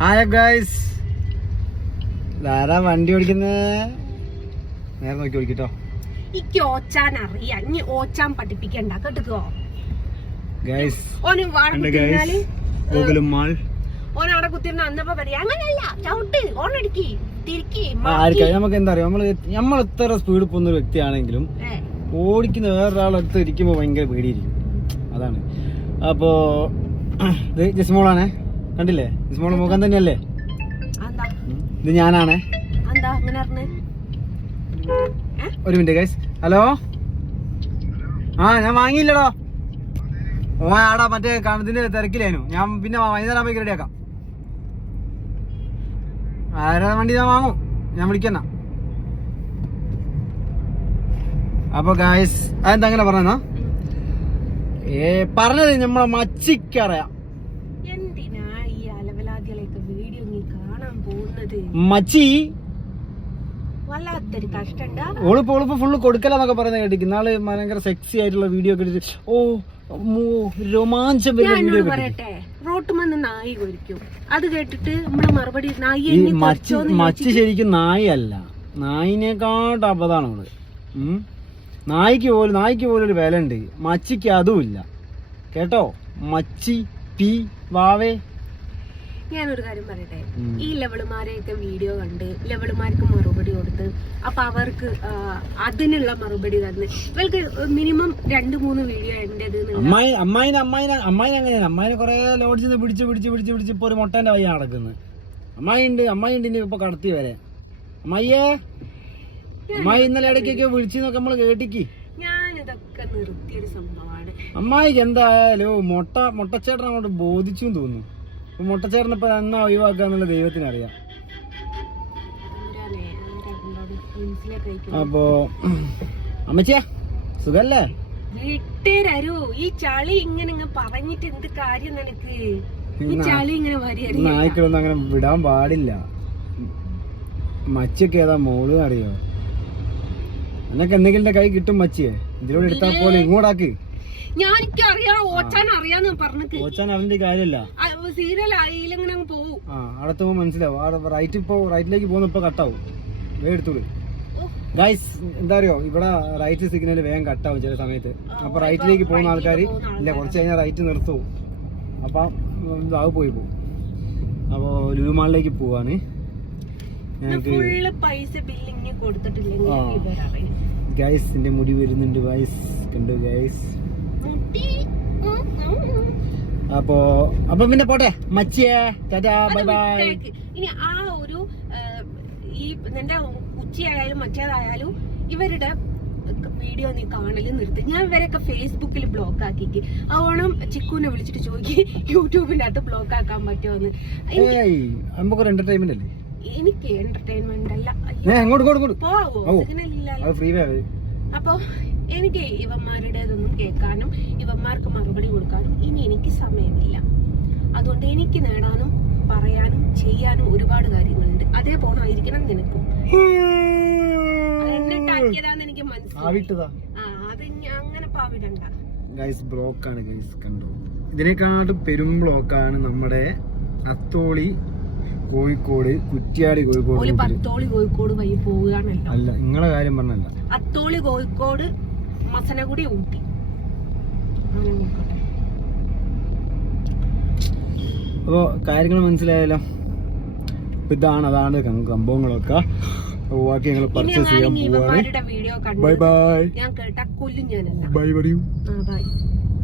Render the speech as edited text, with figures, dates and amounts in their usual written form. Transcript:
Hi guys, ധാരാ വണ്ടി ഓടിക്കുന്നത് നേരെ നോക്കി ഓടിക്കട്ടോ. എനിക്ക് ഓച്ചാൻ അറിയാം, ഇനി ഓച്ചാൻ പഠിപ്പിക്കണ്ട കേട്ടോ ഗൈസ്. ഓനവിടെ കുത്തിരുന്ന അന്നപ്പോ പറയാ അങ്ങനെയല്ല, ചവിട്ട് ഓണടിക്ക് തിരിക്കി. നമുക്ക് എന്താ അറിയാം, നമ്മൾ എത്ര സ്പീഡ് പോകുന്ന ഒരു വ്യക്തിയാണെങ്കിലും ഓടിക്കുന്ന വേറൊരാളടുത്ത് ഇരിക്കുമ്പോ ഭയങ്കര പേടിയിരിക്കും. അതാണ്. അപ്പോ ഇത് ജിസ്മോളാണേ, കണ്ടില്ലേ? ജിസ്മോളെ മുഖം തന്നെയല്ലേ ഇത്? ഞാനാണേ. ഒരു മിനിറ്റ് ഗൈസ്. ഹലോ. ഞാൻ വാങ്ങിയില്ലടോ. ആടാ മറ്റേ ഇതിന്റെ തിരക്കിലായിരുന്നു. ഞാൻ പിന്നെ വൈകുന്നേരം പോയി റെഡിയാക്കാം. ആരാ വണ്ടി ഞാൻ വാങ്ങും, ഞാൻ വിളിക്കുന്ന. അപ്പൊ ഗൈസ് അതെന്താ അങ്ങനെ പറഞ്ഞാ പറഞ്ഞത് നമ്മളെ മച്ചിക്കറിയാം. മച്ചി ഓളിപ്പോ ഫുള്ള് കൊടുക്കലെന്നൊക്കെ പറയുന്നത് കേട്ടിക്ക്. നാളെ ഭയങ്കര സെക്സി ആയിട്ടുള്ള വീഡിയോ ഒക്കെ എടുത്ത് രോമാഞ്ചം അത് കേട്ടിട്ട് മറുപടി മച്ചി ശരിക്കും നായല്ല, നായിനെക്കാട്ട് അബദ്ധാണ് അവള്. നായിക്ക് പോലും ഒരു വില ഉണ്ട്, മച്ചിക്ക് അതുമില്ല കേട്ടോ. മച്ചി പി വാവേ. ഞാനൊരു കാര്യം പറയട്ടെ, ഈ ലെവളുമാരെയൊക്കെ വീഡിയോ കണ്ട് ലെവളുമാർക്ക് മറുപടി കൊടുത്ത് അപ്പൊ അവർക്ക് അതിനുള്ള മറുപടി തന്നെ ഇവർക്ക് മിനിമം 2-3 വീഡിയോ എന്റേത്. അമ്മായിനെ അങ്ങനെയാണ്. അമ്മായിനെ കൊറേ ലോഡ്ജിന്ന് പിടിച്ച് ഇപ്പൊ ഒരു മുട്ടേന്റെ വയ്യ നടക്കുന്നത്. അമ്മായി ഉണ്ട് ഇപ്പൊ കടത്തി വരെ. അമ്മായി ഇന്നലെ ഇടയ്ക്കൊക്കെ വിളിച്ചെന്നൊക്കെ നമ്മള് കേട്ടിക്ക്. ഞാനിതൊക്കെ നിർത്തിയൊരു സംഭവമാണ്. അമ്മായിക്ക് എന്തായാലും മുട്ടച്ചേട്ടൻ അങ്ങോട്ട് ബോധിച്ചു തോന്നുന്നു. മുട്ടച്ചേട്ടനിപ്പോ എന്നാ ഒഴിവാക്കാന്നുള്ള ദൈവത്തിനറിയാം. അപ്പോ അമ്മച്ചിയാ സുഖല്ലേ? വിട്ടേരൂ ഈ ചളി ഇങ്ങനെ പറഞ്ഞിട്ട് എന്ത് കാര്യം നിനക്ക്? ഈ ചളി ഇങ്ങനെ നായ്ക്കളൊന്നും അങ്ങനെ വിടാൻ പാടില്ല. മച്ചിയൊക്കെ ഏതാ മോള് അറിയോ? എന്നൊക്കെ എന്തെങ്കിലും കൈ കിട്ടും മച്ചിയെ. ഇതിലൂടെ എടുത്താൽ പോലെ ഇങ്ങോട്ടാക്ക്. ഞാനിക്കറിയാം, ഓച്ചാൻ അറിയാന്ന് പറഞ്ഞിട്ട്. ഓച്ചാൻ അറിഞ്ഞ കാര്യമില്ല. സീരിയൽ ആയില്ലെങ്ങനെ പോകും. അടുത്ത് പോകുമ്പോ മനസ്സിലാവും. റൈറ്റിലേക്ക് പോകുന്ന ഇപ്പൊ കട്ടാവും. വേഗം എടുത്തോളൂ ഗൈസ്. എന്താ അറിയോ, ഇവിടെ റൈറ്റ് സിഗ്നൽ വേഗം കട്ടാവും ചില സമയത്ത്. അപ്പൊ റൈറ്റിലേക്ക് പോകുന്ന ആൾക്കാർ ഇല്ല, കുറച്ച് കഴിഞ്ഞാൽ റൈറ്റ് നിർത്തും. അപ്പൊ അത് പോയി പോകും. അപ്പൊ ലുലു മാളിലേക്ക് പോവാണ്. ഗൈസ് എന്റെ മുടി വരുന്നുണ്ട് ഗൈസ്, കണ്ടു ഗൈസ്. അപ്പൊ പിന്നെ പോട്ടെ മച്ചിയെ, ടാറ്റാ ബൈ ബൈ. ഇനി ആ ഒരു ഈ നിന്റെ ഉച്ചയായാലും മറ്റേതായാലും ഇവരുടെ വീഡിയോ നീ കാണല് നിർത്തി. ഞാൻ ഇവരൊക്കെ ഫേസ്ബുക്കിൽ ബ്ലോക്ക് ആക്കിക്ക്. ഓണം ചിക്കുനെ വിളിച്ചിട്ട് ചോദിക്കും യൂട്യൂബിന്റെ അകത്ത് ബ്ലോക്ക് ആക്കാൻ പറ്റുമോന്ന്. നമുക്കൊരു എന്റർടൈൻമെന്റ് അല്ലേ? എനിക്ക് എന്റർടൈൻമെന്റ് അല്ല. അപ്പൊ എനിക്ക് ഇവന്മാരുടേതൊന്നും കേൾക്കാനും ഇവന്മാർക്ക് മറുപടി കൊടുക്കാനും ഇനി എനിക്ക് സമയമില്ല. അതുകൊണ്ട് എനിക്ക് നേടാനും പറയാനും ചെയ്യാനും ഒരുപാട് കാര്യങ്ങളുണ്ട്. അതേപോണായിരിക്കണം നിനക്കും. എന്നിട്ടാക്കിയതാന്ന് എനിക്ക് മനസ്സിലായി. അത് അങ്ങനെ പാവിടണ്ട. ബ്ലോക്കാണ് ഗൈസ്, കണ്ടോ? ഇതിനെക്കാട്ടും പെരും ബ്ലോക്കാണ് നമ്മുടെ അത്തോളി കോഴിക്കോട്, കുറ്റ്യാടി കോഴിക്കോട്. അത്തോളി കോഴിക്കോട് വഴി പോവുകയാണല്ലോ. അല്ല, നിങ്ങളെ കാര്യം പറഞ്ഞല്ല. അത്തോളി കോഴിക്കോട്, മസനഗുഡി, ഊട്ടി. അപ്പോ കാര്യങ്ങൾ മനസ്സിലായല്ലോ. അതാണ് സംഭവങ്ങളൊക്കെ. ബാക്കി ഞങ്ങൾ പർച്ചേസ് ചെയ്യാൻ പോവാണ്. Video bye bye. ഞാൻ കേട്ടാ കൊല്ലും ഞാനല്ല. ബൈ പറയൂ. ബൈ.